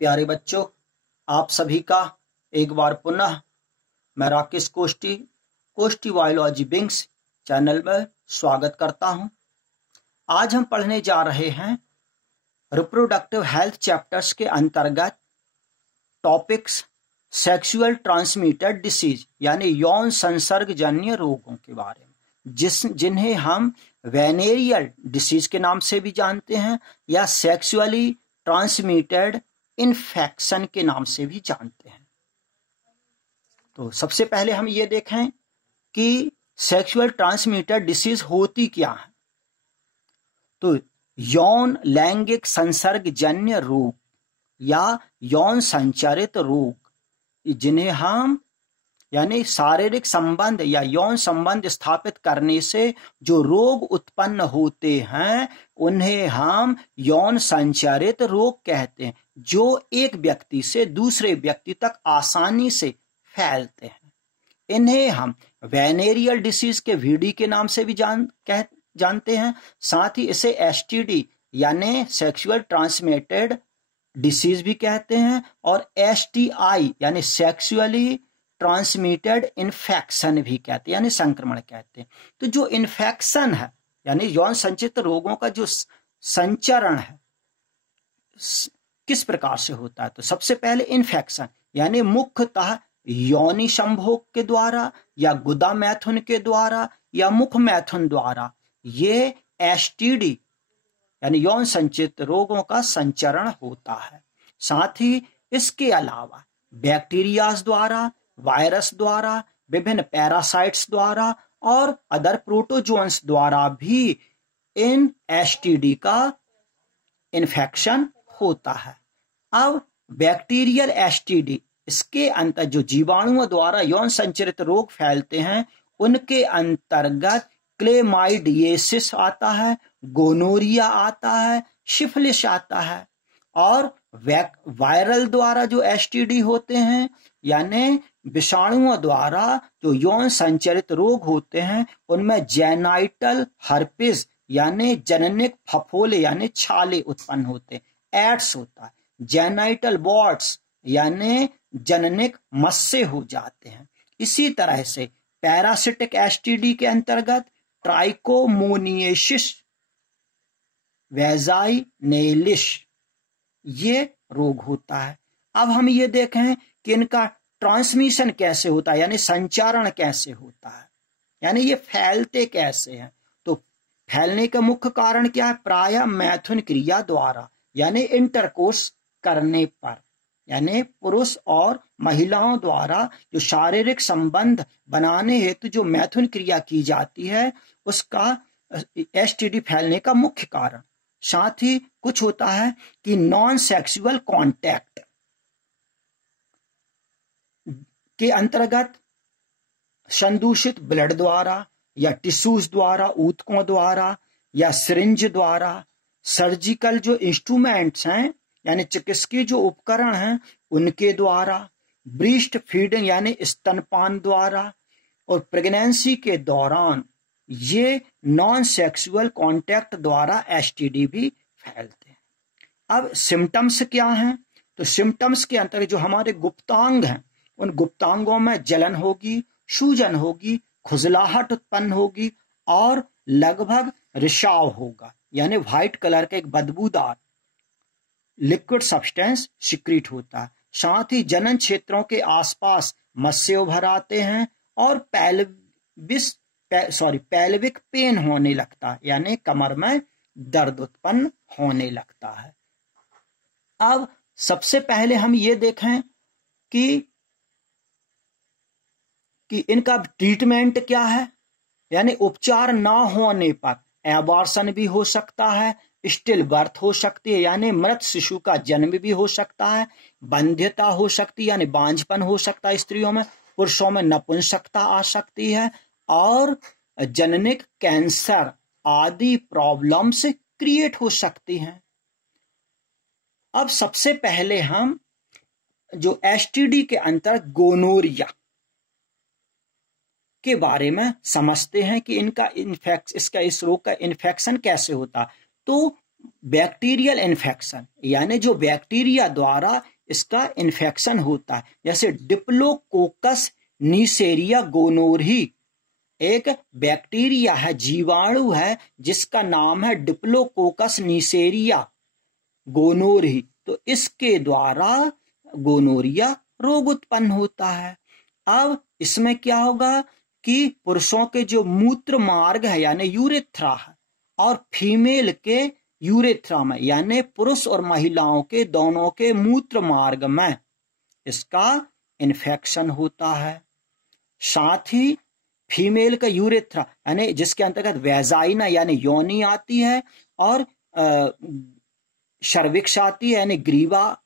प्यारे बच्चों, आप सभी का एक बार पुनः मैं राकेश कोष्टी बायोलॉजी विंग्स चैनल में स्वागत करता हूं। आज हम पढ़ने जा रहे हैं रिप्रोडक्टिव हेल्थ चैप्टर्स के अंतर्गत टॉपिक्स सेक्सुअल ट्रांसमिटेड डिसीज यानी यौन संसर्गजन्य रोगों के बारे में, जिन्हें हम वेनेरियल डिसीज के नाम से भी जानते हैं या सेक्सुअली ट्रांसमिटेड इन्फेक्शन के नाम से भी जानते हैं। तो सबसे पहले हम ये देखें कि सेक्सुअल ट्रांसमिटेड डिसीज होती क्या है। तो यौन लैंगिक संसर्गजन्य रोग या यौन संचारित रोग, जिन्हें हम यानी शारीरिक संबंध या यौन संबंध स्थापित करने से जो रोग उत्पन्न होते हैं उन्हें हम यौन संचारित रोग कहते हैं, जो एक व्यक्ति से दूसरे व्यक्ति तक आसानी से फैलते हैं। इन्हें हम वेनेरियल डिसीज के वीडी के नाम से भी जानते हैं। साथ ही इसे एसटीडी यानी सेक्सुअल ट्रांसमिटेड डिसीज भी कहते हैं और एसटीआई यानी सेक्सुअली ट्रांसमिटेड इन्फेक्शन भी कहते हैं यानी संक्रमण कहते हैं। तो जो इन्फेक्शन है यानी यौन संचित रोगों का जो संचरण है किस प्रकार से होता है। तो सबसे पहले इन्फेक्शन यानी मुख्यतः यौनी संभोग के द्वारा या गुदा मैथुन के द्वारा या मुख मैथुन द्वारा ये एसटीडी यानी यौन संचित रोगों का संचरण होता है। साथ ही इसके अलावा बैक्टीरियाज द्वारा, वायरस द्वारा, विभिन्न पैरासाइट्स द्वारा और अदर प्रोटोजोन्स द्वारा भी इन एसटीडी का इन्फेक्शन होता है। अब बैक्टीरियल एसटीडी, इसके अंतर जो जीवाणुओं द्वारा यौन संचरित रोग फैलते हैं उनके अंतर्गत क्लेमाइडियसिस आता है, गोनोरिया आता है, सिफिलिस आता है। और वायरल द्वारा जो एसटीडी होते हैं यानी विषाणुओं द्वारा जो यौन संचरित रोग होते हैं उनमें जेनाइटल हर्पिस यानी जननिक फफोले यानी छाले उत्पन्न होते हैं, एड्स होता है। जेनाइटल वॉर्ट्स यानी जननिक मस्से हो जाते हैं। इसी तरह से पैरासिटिक एसटीडी के अंतर्गत ट्राइकोमोनियासिस वैजाइनेलिस ये रोग होता है। अब हम ये देखें कि इनका ट्रांसमिशन कैसे होता है यानी संचारण कैसे होता है, यानी ये फैलते कैसे हैं। तो फैलने का मुख्य कारण क्या है? प्रायः मैथुन क्रिया द्वारा यानी इंटरकोर्स करने पर, यानी पुरुष और महिलाओं द्वारा जो शारीरिक संबंध बनाने हेतु जो मैथुन क्रिया की जाती है उसका एसटीडी फैलने का मुख्य कारण। साथ ही कुछ होता है कि नॉन सेक्सुअल कांटेक्ट के अंतर्गत संदूषित ब्लड द्वारा या टिश्यूज द्वारा, ऊतकों द्वारा या सिरिंज द्वारा, सर्जिकल जो इंस्ट्रूमेंट्स हैं यानी चिकित्सकीय जो उपकरण हैं उनके द्वारा, ब्रेस्ट फीडिंग यानी स्तनपान द्वारा और प्रेगनेंसी के दौरान ये नॉन सेक्सुअल कांटेक्ट द्वारा एसटीडी भी फैलते हैं। अब सिम्टम्स क्या हैं? तो सिम्टम्स के अंतर्गत जो हमारे गुप्तांग हैं उन गुप्तांगों में जलन होगी, सूजन होगी, खुजलाहट उत्पन्न होगी और लगभग रिसाव होगा यानी व्हाइट कलर का एक बदबूदार लिक्विड सब्सटेंस सिक्रीट होता है। साथ ही जनन क्षेत्रों के आसपास मस्से उभर आते हैं और पैल्विक पेन होने लगता है यानी कमर में दर्द उत्पन्न होने लगता है। अब सबसे पहले हम ये देखें कि इनका ट्रीटमेंट क्या है, यानी उपचार ना होने पर एबॉर्शन भी हो सकता है, स्टिल बर्थ हो सकती है यानी मृत शिशु का जन्म भी हो सकता है, बंध्यता हो सकती है यानी बांझपन हो सकता है स्त्रियों में, पुरुषों में नपुंसकता आ सकती है और जननिक कैंसर आदि प्रॉब्लम्स क्रिएट हो सकती हैं। अब सबसे पहले हम जो एसटीडी के अंतर्गत गोनोरिया के बारे में समझते हैं कि इस रोग का इन्फेक्शन कैसे होता। तो बैक्टीरियल इन्फेक्शन, यानी जो बैक्टीरिया द्वारा इसका इन्फेक्शन होता है, जैसे डिप्लोकोकस नीसेरिया गोनोरही, एक बैक्टीरिया है, जीवाणु है, जिसका नाम है डिप्लोकोकस नीसेरिया गोनोरही, तो इसके द्वारा गोनोरिया रोग उत्पन्न होता है। अब इसमें क्या होगा कि पुरुषों के जो मूत्र मार्ग है यानी यूरेथ्रा है, और फीमेल के यूरेथ्रा में यानी पुरुष और महिलाओं के दोनों के मूत्र मार्ग में इसका इन्फेक्शन होता है। साथ ही फीमेल का यूरेथ्रा यानी जिसके अंतर्गत वेजाइना यानी योनि आती है, और सर्विक्स आती है यानी ग्रीवा,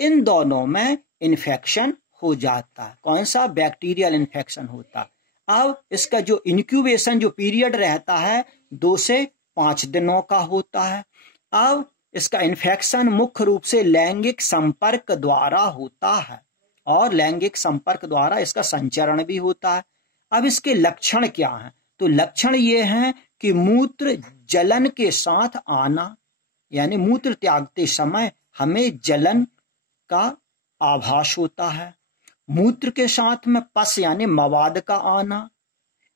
इन दोनों में इन्फेक्शन हो जाता है। कौन सा? बैक्टीरियल इन्फेक्शन होता है। अब इसका जो इंक्यूबेशन जो पीरियड रहता है 2 से 5 दिनों का होता है। अब इसका इन्फेक्शन मुख्य रूप से लैंगिक संपर्क द्वारा होता है, और लैंगिक संपर्क द्वारा इसका संचरण भी होता है। अब इसके लक्षण क्या हैं? तो लक्षण ये हैं कि मूत्र जलन के साथ आना, यानी मूत्र त्यागते समय हमें जलन का आभास होता है। मूत्र के साथ में पस यानी मवाद का आना,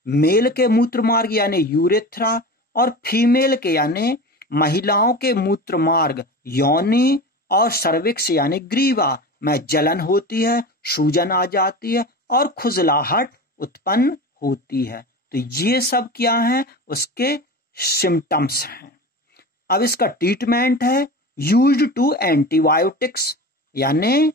मेल के मूत्र मार्ग यानी यूरेथ्रा, और फीमेल के यानी महिलाओं के मूत्र मार्ग योनि और सर्विक्स यानी ग्रीवा में जलन होती है, सूजन आ जाती है और खुजलाहट उत्पन्न होती है। तो ये सब क्या है? उसके सिम्टम्स हैं। अब इसका ट्रीटमेंट है यूज्ड टू एंटीबायोटिक्स, यानी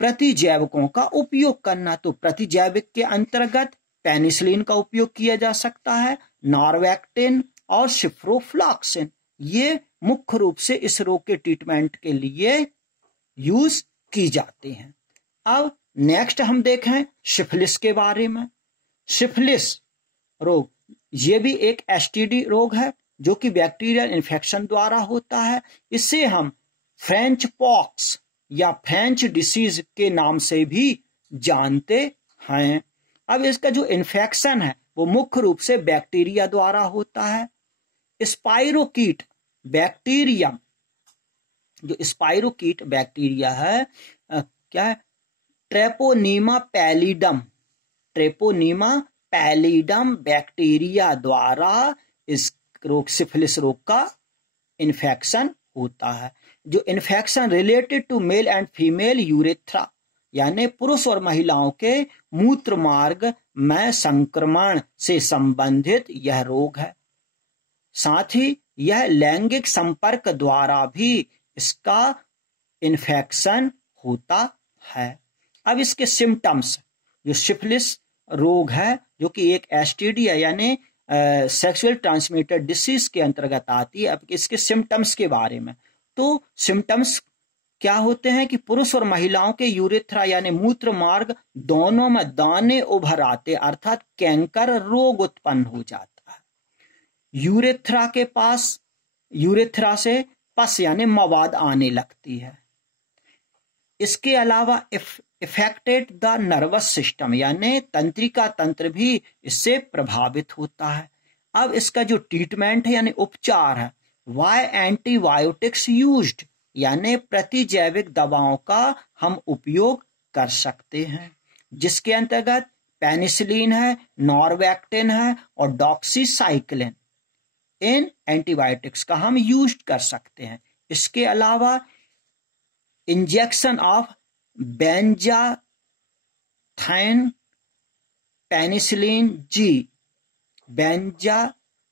प्रतिजैविकों का उपयोग करना। तो प्रतिजैविक के अंतर्गत पेनिसिलिन का उपयोग किया जा सकता है, नॉरवैक्टिन और सिप्रोफ्लॉक्सिन, ये मुख्य रूप से इस रोग के ट्रीटमेंट के लिए यूज की जाती हैं। अब नेक्स्ट हम देखें सिफिलिस के बारे में। सिफिलिस रोग ये भी एक एसटीडी रोग है जो कि बैक्टीरियल इन्फेक्शन द्वारा होता है। इसे हम फ्रेंच पॉक्स या फ्रेंच डिसीज के नाम से भी जानते हैं। अब इसका जो इन्फेक्शन है वो मुख्य रूप से बैक्टीरिया द्वारा होता है। स्पाइरोकीट बैक्टीरिया, जो स्पाइरोकीट बैक्टीरिया है क्या है? ट्रेपोनीमा पैलिडम, ट्रेपोनीमा पैलिडम बैक्टीरिया द्वारा इस रोग सिफिलिस रोग का इन्फेक्शन होता है। जो infection related to male and female urethra यानी पुरुष और महिलाओं के मूत्र मार्ग में संक्रमण से संबंधित यह रोग है। साथ ही यह लैंगिक संपर्क द्वारा भी इसका इन्फेक्शन होता है। अब इसके सिम्टम्स, जो सिफिलिस रोग है जो कि एक एसटीडी है यानी सेक्सुअल ट्रांसमिटेड डिसीज के अंतर्गत आती है। अब इसके सिम्टम्स के बारे में, तो सिम्टम्स क्या होते हैं कि पुरुष और महिलाओं के यूरेथ्रा यानी मूत्र मार्ग दोनों में दाने उभर आते, अर्थात कैंकर रोग उत्पन्न हो जाता है। यूरेथ्रा के पास, यूरेथ्रा से पस यानी मवाद आने लगती है। इसके अलावा इफेक्टेड द नर्वस सिस्टम यानी तंत्रिका तंत्र भी इससे प्रभावित होता है। अब इसका जो ट्रीटमेंट है यानी उपचार है, वाई एंटीबायोटिक्स यूज्ड यानी प्रतिजैविक दवाओं का हम उपयोग कर सकते हैं, जिसके अंतर्गत पेनिसिलिन है, नॉरवैक्टिन है और डॉक्सीसाइक्लिन, इन एंटीबायोटिक्स का हम यूज कर सकते हैं। इसके अलावा injection of benzathine penicillin G,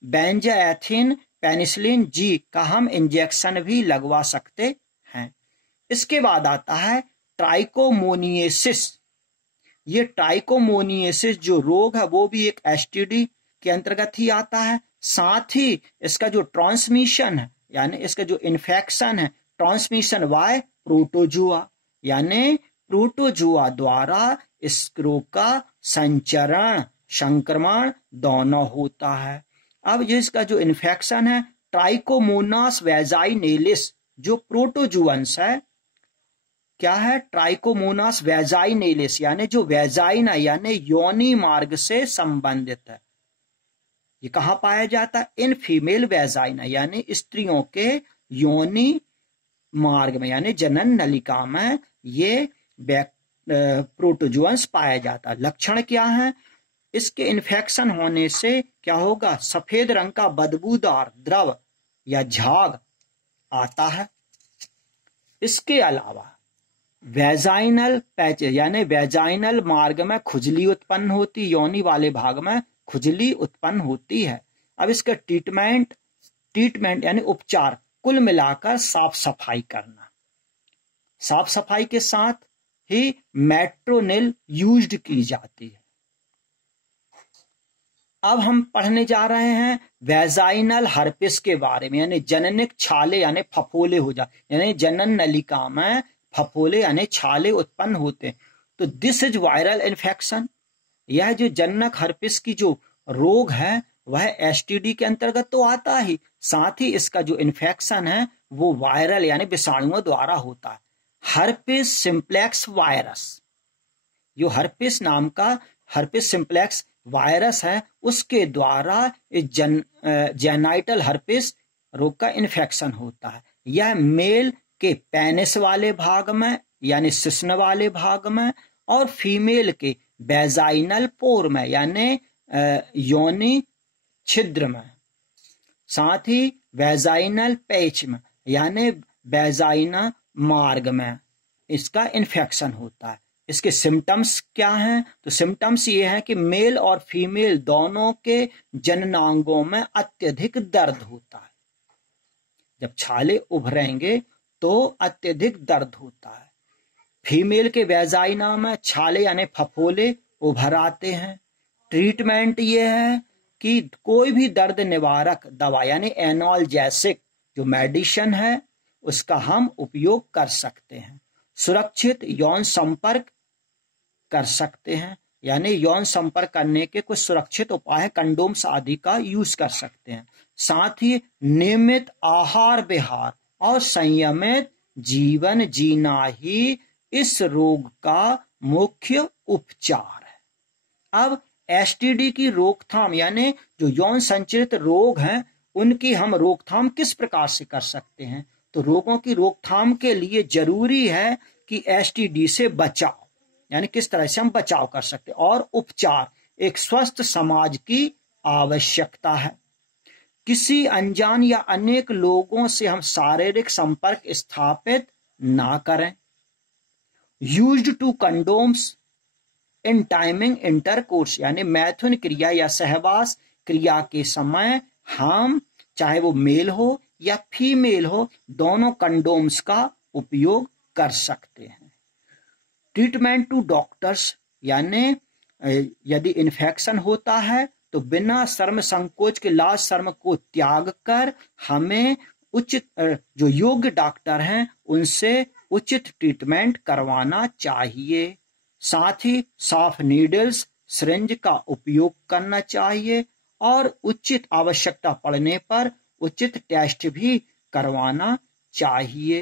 benzathine penicillin G का हम इंजेक्शन भी लगवा सकते हैं। इसके बाद आता है ट्राइकोमोनिएसिस। ये ट्राइकोमोनिएसिस जो रोग है वो भी एक एसटीडी के अंतर्गत ही आता है। साथ ही इसका जो ट्रांसमिशन है यानी इसका जो इन्फेक्शन है, ट्रांसमिशन वाय प्रोटोजुआ यानी प्रोटोजुआ द्वारा इस रोग का संचरण, संक्रमण दोनों होता है। अब इसका जो इन्फेक्शन है ट्राइकोमोनास वैजाइनेलिस जो प्रोटोजुअंस है, क्या है? ट्राइकोमोनास वैजाइनेलिस यानी जो वैजाइना यानी योनि मार्ग से संबंधित है। ये कहाँ पाया जाता है? इन फीमेल वेजाइना, यानी स्त्रियों के योनि मार्ग में, यानी जनन नलिका में ये प्रोटोजुअन्स पाया जाता है। लक्षण क्या है? इसके इन्फेक्शन होने से क्या होगा? सफेद रंग का बदबूदार द्रव या झाग आता है। इसके अलावा वेजाइनल पैचेज, यानी वेजाइनल मार्ग में खुजली उत्पन्न होती, योनि वाले भाग में खुजली उत्पन्न होती है। अब इसका ट्रीटमेंट यानी उपचार, कुल मिलाकर साफ सफाई करना। साफ सफाई के साथ ही मेट्रोनिल यूज्ड की जाती है। अब हम पढ़ने जा रहे हैं वेजाइनल हर्पिस के बारे में, यानी जननिक छाले यानी फफोले हो जाए, यानी जनन नलिका में फफोले यानी छाले उत्पन्न होते हैं। तो दिस इज वायरल इन्फेक्शन। यह जो जननक हर्पिस की जो रोग है वह एसटीडी के अंतर्गत तो आता ही, साथ ही इसका जो इन्फेक्शन है वो वायरल यानी विषाणुओं द्वारा होता है। हर्पिस सिंप्लेक्स वायरस, जो हर्पिस नाम का हर्पिस सिंप्लेक्स वायरस है उसके द्वारा जेनाइटल हर्पिस रोग का इन्फेक्शन होता है। यह मेल के पेनिस वाले भाग में यानी शिश्न वाले भाग में और फीमेल के वेजाइनल पोर में यानी योनि छिद्र में, साथ ही वेजाइनल पैच में यानी वेजाइना मार्ग में इसका इन्फेक्शन होता है। इसके सिम्टम्स क्या हैं? तो सिम्टम्स ये हैं कि मेल और फीमेल दोनों के जननांगों में अत्यधिक दर्द होता है। जब छाले उभरेंगे तो अत्यधिक दर्द होता है। फीमेल के वेजाइना में छाले यानी फफोले उभर आते हैं। ट्रीटमेंट ये है कि कोई भी दर्द निवारक दवा यानी एनाल्जेसिक जो मेडिसिन है उसका हम उपयोग कर सकते हैं। सुरक्षित यौन संपर्क कर सकते हैं, यानी यौन संपर्क करने के कुछ सुरक्षित उपाय कंडोम्स आदि का यूज कर सकते हैं। साथ ही नियमित आहार विहार और संयमित जीवन जीना ही इस रोग का मुख्य उपचार है। अब एसटीडी की रोकथाम यानी जो यौन संचरित रोग हैं उनकी हम रोकथाम किस प्रकार से कर सकते हैं? तो रोगों की रोकथाम के लिए जरूरी है कि एसटीडी से बचाव यानी किस तरह से हम बचाव कर सकते हैं, और उपचार एक स्वस्थ समाज की आवश्यकता है। किसी अनजान या अनेक लोगों से हम शारीरिक संपर्क स्थापित ना करें। Used to condoms in timing intercourse यानी मैथुन क्रिया या सहवास क्रिया के समय हम चाहे वो मेल हो या फीमेल हो दोनों कंडोम्स का उपयोग कर सकते हैं। ट्रीटमेंट टू डॉक्टर्स यानी यदि इन्फेक्शन होता है तो बिना शर्म संकोच के लाज शर्म को त्याग कर हमें उचित जो योग्य डॉक्टर हैं उनसे उचित ट्रीटमेंट करवाना चाहिए। साथ ही साफ नीडल्स सिरिंज का उपयोग करना चाहिए और उचित आवश्यकता पड़ने पर उचित टेस्ट भी करवाना चाहिए।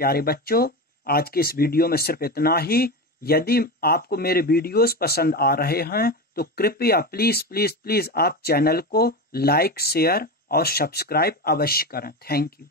प्यारे बच्चों, आज के इस वीडियो में सिर्फ इतना ही। यदि आपको मेरे वीडियोस पसंद आ रहे हैं तो कृपया प्लीज प्लीज प्लीज आप चैनल को लाइक शेयर और सब्सक्राइब अवश्य करें। Thank you.